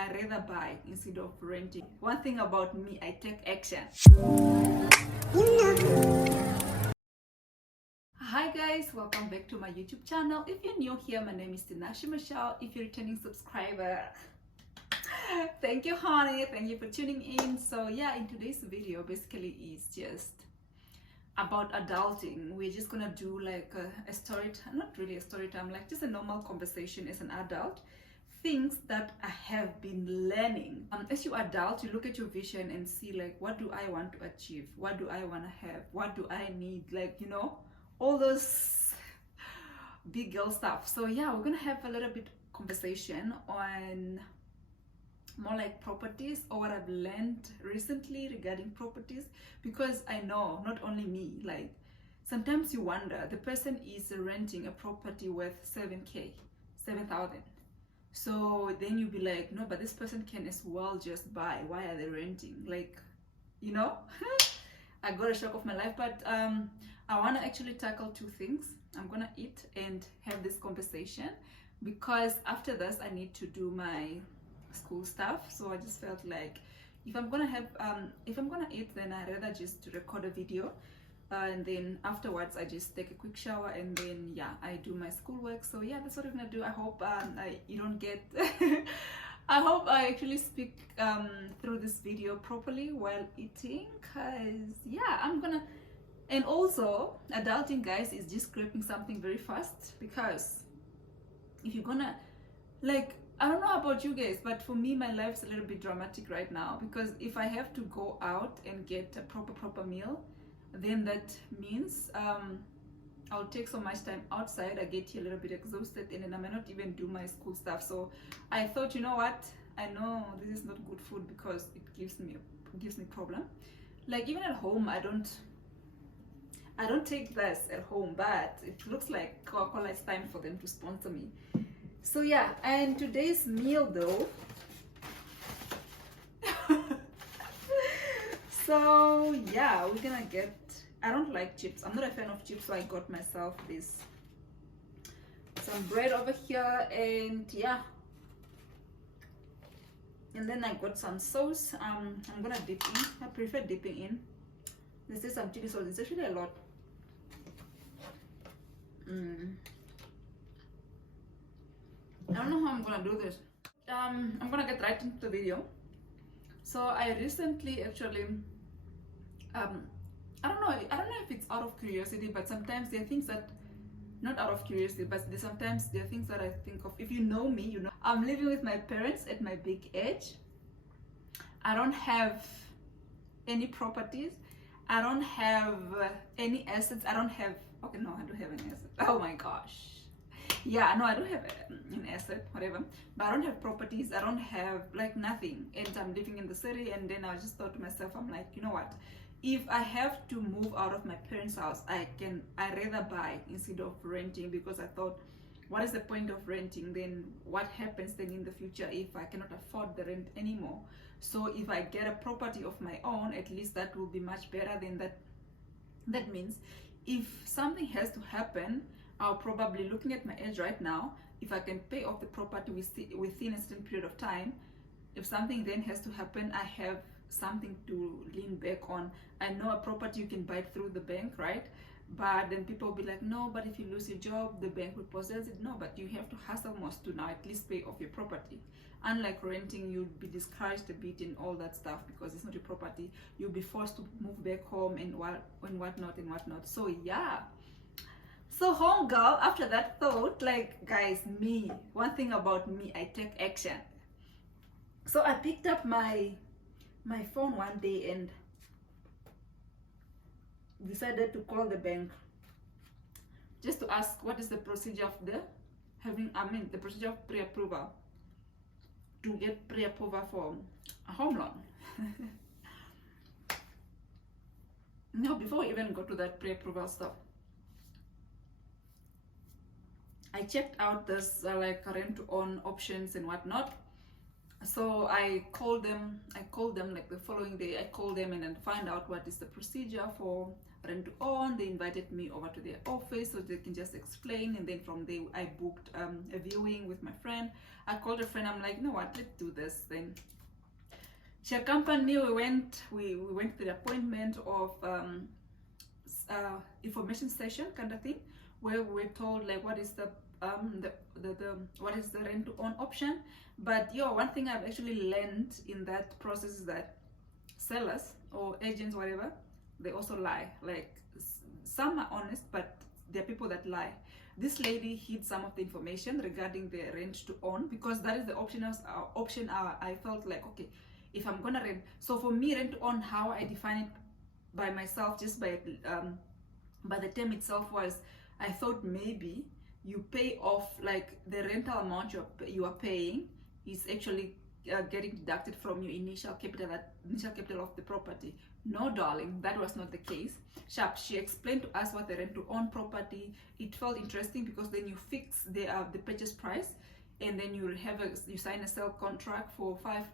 I rather buy instead of renting. One thing about me, I take action. Hi guys, welcome back to my YouTube channel. If you're new here, my name is Tinashe Michelle. If you're a returning subscriber, thank you honey, thank you for tuning in. So yeah, in today's video basically is just about adulting. We're just gonna do like a story time, not really a story time, like just a normal conversation as an adult. Things that I have been learning. As you adult, you look at your vision and see like, what do I want to achieve? What do I want to have? What do I need? Like, you know, all those big girl stuff. So yeah, we're gonna have a little bit conversation on more like properties, or what I've learned recently regarding properties, because I know not only me, like sometimes you wonder, the person is renting a property worth 7,000. So then you'll be like, no, but this person can as well just buy. Why are they renting? Like, you know, I got a shock of my life. But I want to actually tackle two things. I'm gonna eat and have this conversation, because after this I need to do my school stuff. So I just felt like if I'm gonna eat, then I'd rather just record a video, and then afterwards I just take a quick shower, and then yeah, I do my schoolwork. So yeah, that's what I'm gonna do. I hope you don't get I hope I actually speak through this video properly while eating, because yeah, I'm gonna. And also, adulting, guys, is just grabbing something very fast, because if you're gonna, like, I don't know about you guys, but for me, my life's a little bit dramatic right now, because if I have to go out and get a proper meal, then that means I'll take so much time outside. I get here a little bit exhausted, and then I may not even do my school stuff. So I thought, you know what? I know this is not good food because it gives me problem. Like even at home, I don't take this at home, but it looks like Coca-Cola, it's time for them to sponsor me. So yeah, and today's meal though, so yeah, we're gonna get, I don't like chips. I'm not a fan of chips, so I got myself some bread over here, and yeah, and then I got some sauce. I'm gonna dip in. I prefer dipping in. This is some chili sauce. It's actually a lot. I don't know how I'm gonna do this. I'm gonna get right into the video. So I recently actually I don't know if it's out of curiosity, but sometimes there are things that, not out of curiosity, but sometimes there are things that I think of. If you know me, you know I'm living with my parents at my big age. I don't have any properties. I don't have any assets. I don't have, okay, no, I don't have any assets. Oh my gosh. Yeah, no, I don't have an asset, whatever, but I don't have properties. I don't have like nothing, and I'm living in the city. And then I just thought to myself, I'm like, you know what, if I have to move out of my parents' house, I rather buy instead of renting, because I thought, what is the point of renting? Then what happens then in the future if I cannot afford the rent anymore? So if I get a property of my own, at least that will be much better than that. That means if something has to happen, I'll probably, looking at my age right now, if I can pay off the property within a certain period of time, if something then has to happen, I have something to lean back on. I know a property you can buy it through the bank, right? But then people will be like, no, but if you lose your job, the bank will possess it. No, but you have to hustle most to now at least pay off your property. Unlike renting, you'll be discouraged a bit and all that stuff, because it's not your property. You'll be forced to move back home and whatnot. So yeah. So homegirl, after that thought, like guys, me, one thing about me, I take action. So I picked up my phone one day and decided to call the bank just to ask what is the procedure of the procedure of pre-approval, to get pre-approval for a home loan. Now, before we even go to that pre-approval stuff, I checked out this like rent to own options and whatnot. So I called them like the following day. I called them and then find out what is the procedure for rent to own. They invited me over to their office so they can just explain, and then from there I booked a viewing with my friend. I called a friend, I'm like, you know what, let's do this. Then she accompanied me. We went to the appointment of information session kind of thing, where we were told like what is the what is the rent to own option. But one thing I've actually learned in that process is that sellers or agents, whatever, they also lie. Like some are honest, but there are people that lie. This lady hid some of the information regarding the rent to own, because that is the option. I felt like, okay, if I'm gonna rent, so for me, rent to own, how I define it by myself, just by the term itself, was I thought maybe you pay off, like the rental amount you are paying is actually getting deducted from your initial capital of the property. No, darling, that was not the case. She explained to us what the rent to own property. It felt interesting because then you fix the purchase price, and then you sign a sale contract for 5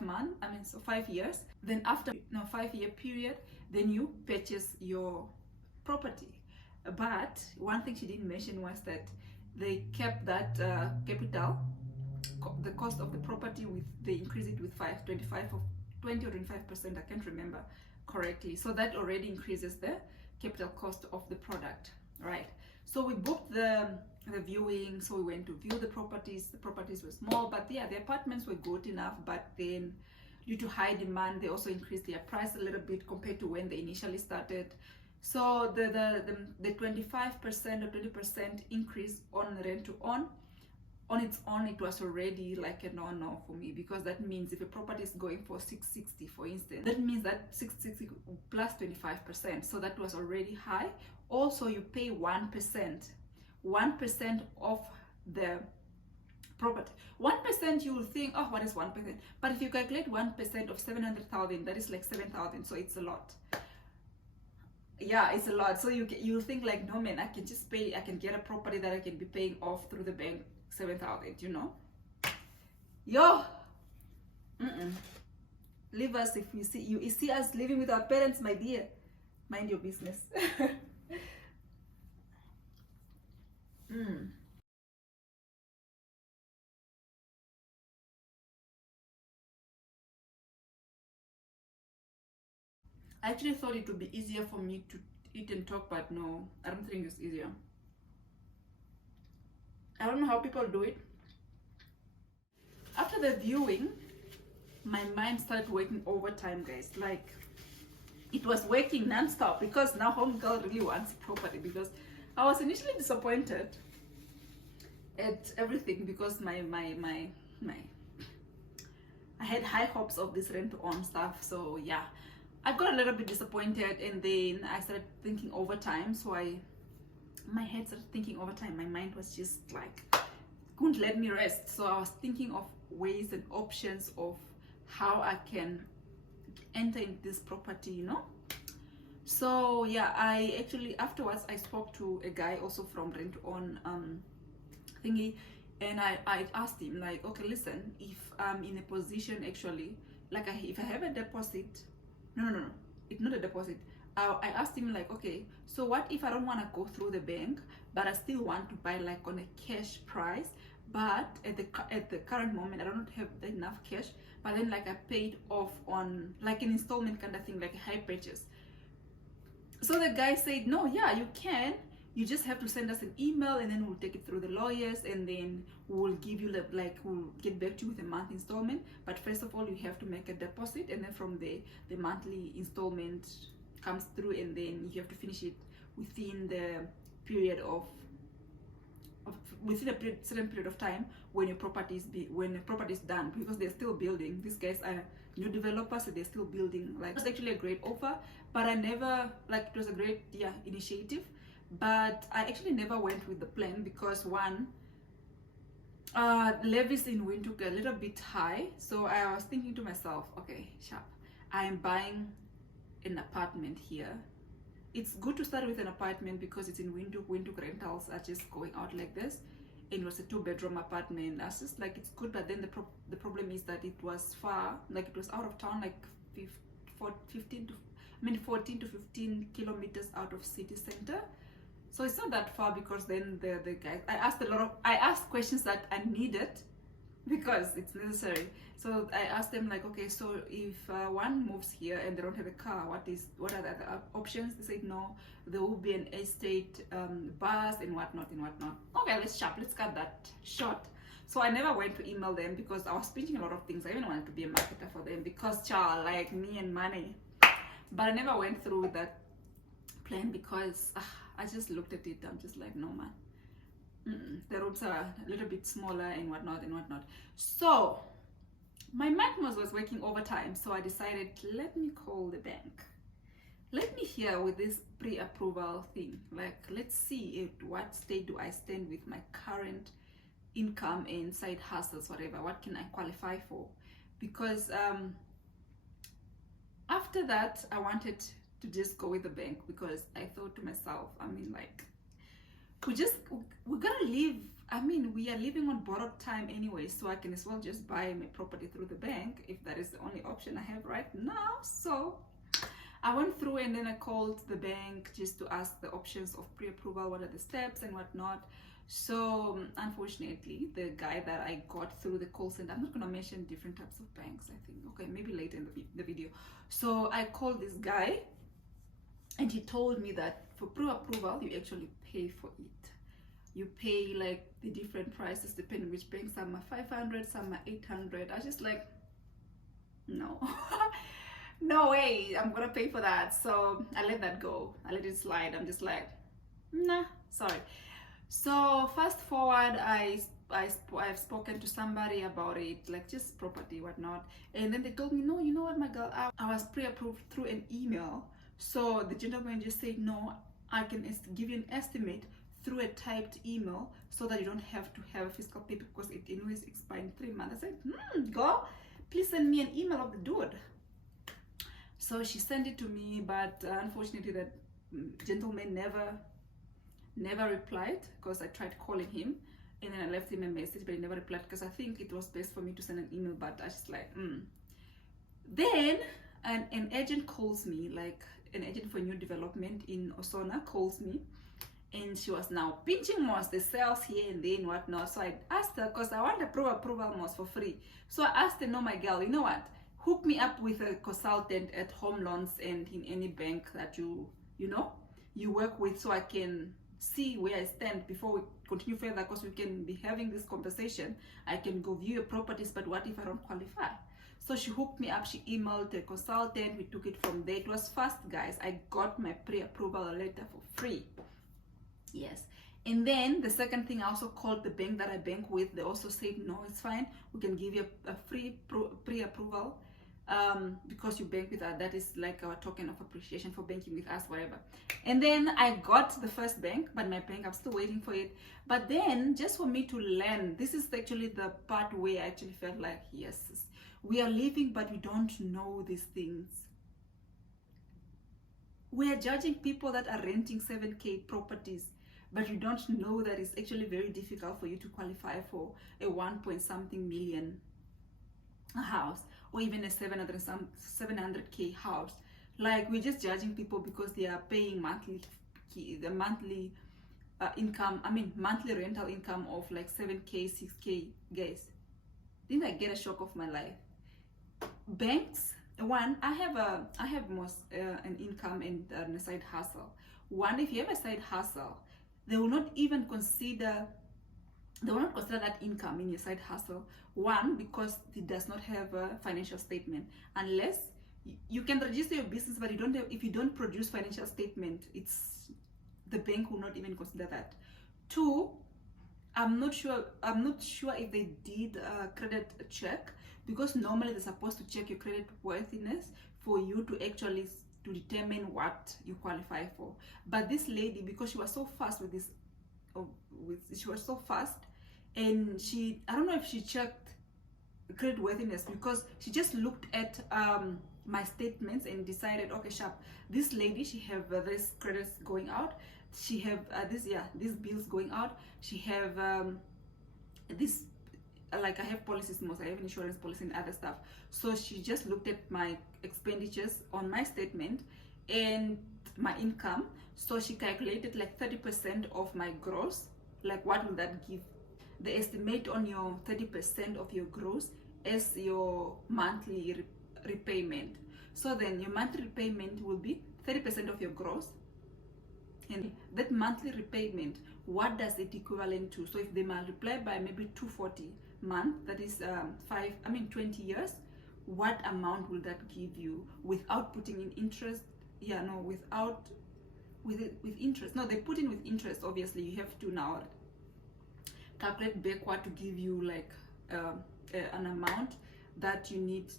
months. I mean, so 5 years. Then after 5-year period, then you purchase your property. But one thing she didn't mention was that they kept that capital, the cost of the property, they increased it with 20 or 25%, I can't remember correctly. So that already increases the capital cost of the product, right? So we booked the viewing. So we went to view the properties. The properties were small, but yeah, the apartments were good enough. But then due to high demand, they also increased their price a little bit compared to when they initially started. So the 25% or 20% increase on rent to own, on its own, it was already like a no for me, because that means if a property is going for 660, for instance, that means that 660 plus 25%, so that was already high. Also, you pay 1% of the property. 1%, you will think, oh, what is 1%? But if you calculate 1% of 700,000, that is like 7,000, so it's a lot. Yeah, it's a lot. So you think like, no man, I can just pay, I can get a property that I can be paying off through the bank, 7,000, Leave us. If you see us living with our parents, my dear, mind your business. I actually thought it would be easier for me to eat and talk, but no, I don't think it's easier. I don't know how people do it. After the viewing, my mind started working overtime, guys. Like, it was working non-stop, because now home girl really wants property. Because I was initially disappointed at everything, because I had high hopes of this rent to own stuff. So yeah, I got a little bit disappointed, and then I started thinking overtime. So my head started thinking overtime. My mind was just like, couldn't let me rest. So I was thinking of ways and options of how I can enter in this property, So yeah, I actually afterwards I spoke to a guy also from rent on thingy, and I asked him like, okay, listen, if I'm in a position actually, like if I have a deposit, no, it's not a deposit. I asked him like, okay, so what if I don't want to go through the bank, but I still want to buy like on a cash price, but at the current moment I don't have enough cash, but then like I paid off on like an installment kind of thing, like a high purchase. So the guy said, no, yeah, you can. You just have to send us an email, and then we'll take it through the lawyers, and then we'll give you we'll get back to you with a month installment. But first of all, you have to make a deposit, and then from there, the monthly installment comes through, and then you have to finish it within the period within a certain period of time when your property is done, because they're still building. These guys are new developers, so they're still building. Like, it's actually a great offer, but I never, like, it was a great initiative, but I actually never went with the plan, because one, levies in Windhoek are a little bit high. So I was thinking to myself, okay, sharp, I am buying an apartment here. It's good to start with an apartment because it's in Windhoek. Windhoek rentals are just going out like this, and it was a 2-bedroom apartment. I was just like, it's good, but then the problem is that it was far, like it was out of town, like 15 to I mean 14 to 15 kilometers out of city center. So it's not that far, because then the guys, I asked questions that I needed because it's necessary. So I asked them like, okay, so if one moves here and they don't have a car, what are the other options? They said no, there will be an estate bus and whatnot and whatnot. Okay, let's cut that short. So I never went to email them because I was pinching a lot of things. I even wanted to be a marketer for them because child, like me and money. But I never went through with that plan because I just looked at it. I'm just like, no man. The rooms are a little bit smaller and whatnot and whatnot. So my Matmos was working overtime, so I decided, let me call the bank. Let me hear with this pre-approval thing. Like, let's see at what state do I stand with my current income and side hustles, whatever. What can I qualify for? Because after that, I wanted to just go with the bank, because I thought to myself, I mean, like, we're gonna live, I mean, we are living on borrowed time anyway, so I can as well just buy my property through the bank if that is the only option I have right now. So I went through and then I called the bank just to ask the options of pre-approval, what are the steps and whatnot. So unfortunately, the guy that I got through the call center, I'm not going to mention different types of banks, I think, okay, maybe later in the video. So I called this guy and he told me that for pre-approval, you actually pay for it. You pay like the different prices depending which bank. Some are 500, some are 800. I was just like, no. No way I'm gonna pay for that. So I let that go. I let it slide. I'm just like, nah, sorry. So fast forward, I've spoken to somebody about it, like just property, whatnot. And then they told me, no, you know what, my girl, I was pre-approved through an email. So the gentleman just said, no, I can give you an estimate through a typed email so that you don't have to have a physical paper, because it anyways expires in 3 months. I said, girl, please send me an email of the dude. So she sent it to me, but unfortunately that gentleman never replied, because I tried calling him and then I left him a message, but he never replied, because I think it was best for me to send an email, but I was like, Then an agent calls me, like an agent for new development in Osona calls me, and she was now pinching most the sales here and there and whatnot. So I asked her, because I want the approval most for free. So I asked her, no, my girl, you know what? Hook me up with a consultant at home loans and in any bank that you work with, so I can see where I stand before we continue further, because we can be having this conversation. I can go view your properties, but what if I don't qualify? So she hooked me up. She emailed a consultant. We took it from there. It was fast, guys. I got my pre-approval letter for free. Yes. And then the second thing, I also called the bank that I bank with. They also said, no, it's fine. We can give you a free pre-approval because you bank with us. That is like our token of appreciation for banking with us, whatever. And then I got the first bank, but my bank, I'm still waiting for it. But then just for me to learn, this is actually the part where I actually felt like, yes, we are living, but we don't know these things. We are judging people that are renting 7K properties, but you don't know that it's actually very difficult for you to qualify for a 1-point-something million house, or even a 700K house. Like, we're just judging people because they are paying monthly income, monthly rental income of like 7K, 6K, guys. Didn't I get a shock of my life? Banks, one, I have most an income and a side hustle. One, if you have a side hustle, they will not consider that income in your side hustle. One, because it does not have a financial statement, unless you can register your business, but if you don't produce financial statement, the bank will not even consider that. Two, I'm not sure if they did a credit check, because normally they're supposed to check your credit worthiness for you to actually to determine what you qualify for. But this lady, because she was so fast with this, she was so fast, and I don't know if she checked credit worthiness, because she just looked at my statements and decided, okay, sharp, this lady, she have this credits going out, she have these bills going out, she have this, like I have policies most, I have insurance policy and other stuff. So she just looked at my expenditures on my statement and my income. So she calculated like 30% of my gross. Like, what will that give? The estimate on your 30% of your gross as your monthly repayment. So then your monthly repayment will be 30% of your gross. And that monthly repayment, what does it equivalent to? So if they multiply by maybe 240 month, that is 20 years, what amount will that give you without putting in interest? Yeah, no, without with interest. No, they put in with interest. Obviously, you have to now calculate backward to give you like an amount that you need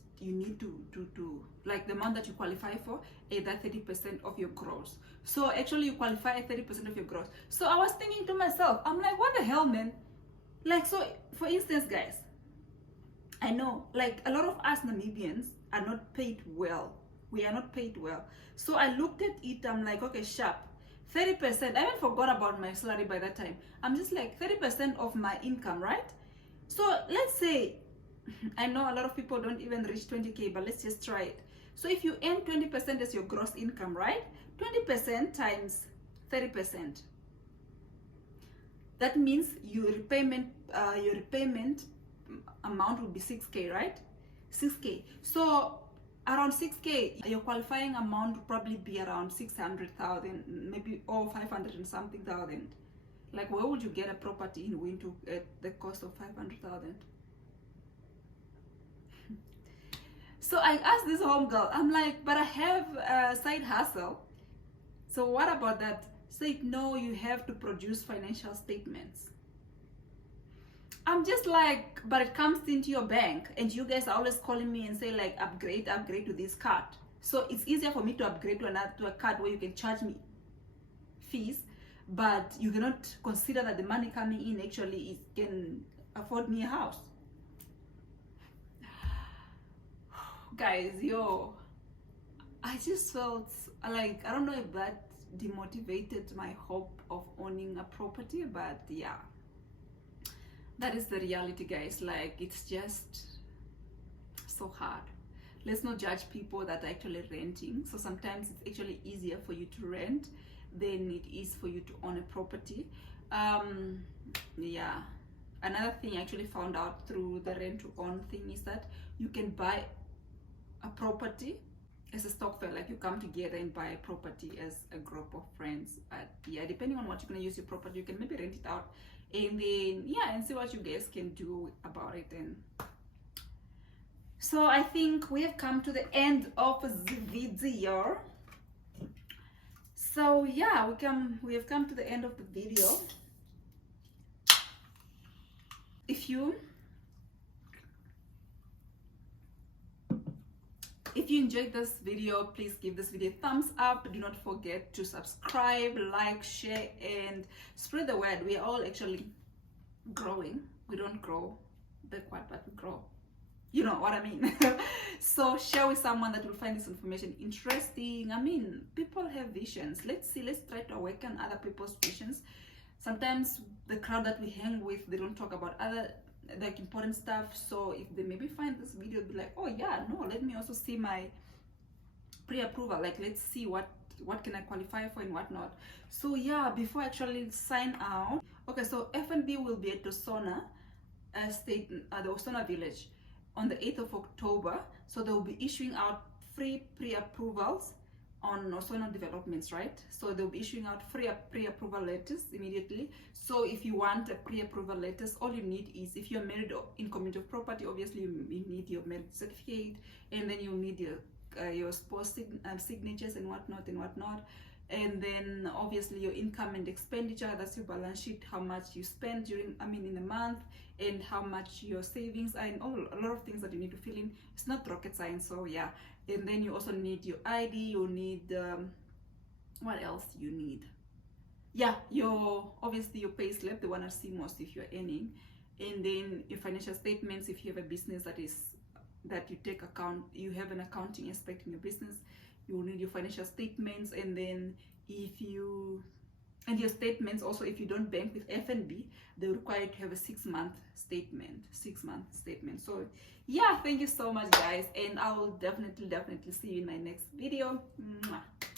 to like the amount that you qualify for, that 30% of your gross. So actually you qualify 30% of your gross. So I was thinking to myself, I'm like, what the hell, man? Like, so for instance, guys, I know like a lot of us Namibians are not paid well. We are not paid well. So I looked at it, I'm like, okay, sharp, 30%. I even forgot about my salary by that time. I'm just like 30% of my income, right? So let's say, I know a lot of people don't even reach 20K, but let's just try it. So if you earn 20% as your gross income, right? 20% times 30%. That means your repayment amount will be 6K, right? 6K. So around 6K, your qualifying amount will probably be around 600,000, maybe, or 500 and something thousand. Like, where would you get a property in Wintu at the cost of 500,000? So I asked this homegirl, I'm like, but I have a side hustle. So what about that? Said, no, you have to produce financial statements. I'm just like, but it comes into your bank, and you guys are always calling me and say like, upgrade to this card. So it's easier for me to upgrade to a card where you can charge me fees, but you cannot consider that the money coming in actually can afford me a house. Guys, I just felt like, I don't know if that demotivated my hope of owning a property, but yeah, that is the reality, guys. Like, it's just so hard. Let's not judge people that are actually renting. So sometimes it's actually easier for you to rent than it is for you to own a property. Yeah, another thing I actually found out through the rent to own thing is that you can buy a property as a stokvel. Like, you come together and buy a property as a group of friends. But yeah, depending on what you're gonna use your property, you can maybe rent it out and then and see what you guys can do about it. And so I think we have come to the end of the video. So yeah, we have come to the end of the video. If you enjoyed this video, please give this video a thumbs up. Do not forget to subscribe, like, share, and spread the word. We are all actually growing. We don't grow backward, but we grow. You know what I mean? So share with someone that will find this information interesting. I mean, people have visions. Let's try to awaken other people's visions. Sometimes the crowd that we hang with, they don't talk about other like important stuff. So if they maybe find this video, be like, oh yeah, no, let me also see my pre-approval. Like, let's see what can I qualify for and what not. So yeah, before I actually sign out, okay, so FNB will be at Osona state, the Osona village, on the 8th of October. So they will be issuing out free pre-approvals on Osona developments, right? So they'll be issuing out free pre-approval letters immediately. So if you want a pre-approval letters, all you need is, if you're married in community of property, obviously you need your marriage certificate, and then you'll need your spouse signatures and whatnot. And then obviously your income and expenditure, that's your balance sheet, how much you spend in a month, and how much your savings are, and a lot of things that you need to fill in. It's not rocket science. So yeah, and then you also need your ID, you need what else you need? Yeah, obviously your pay slip, the one I see most if you're earning, and then your financial statements if you have a business that you take account, you have an accounting aspect in your business, you will need your financial statements. And then your statements also, if you don't bank with FNB, they require you to have a 6-month statement. So yeah, thank you so much, guys, and I will definitely see you in my next video. Mwah.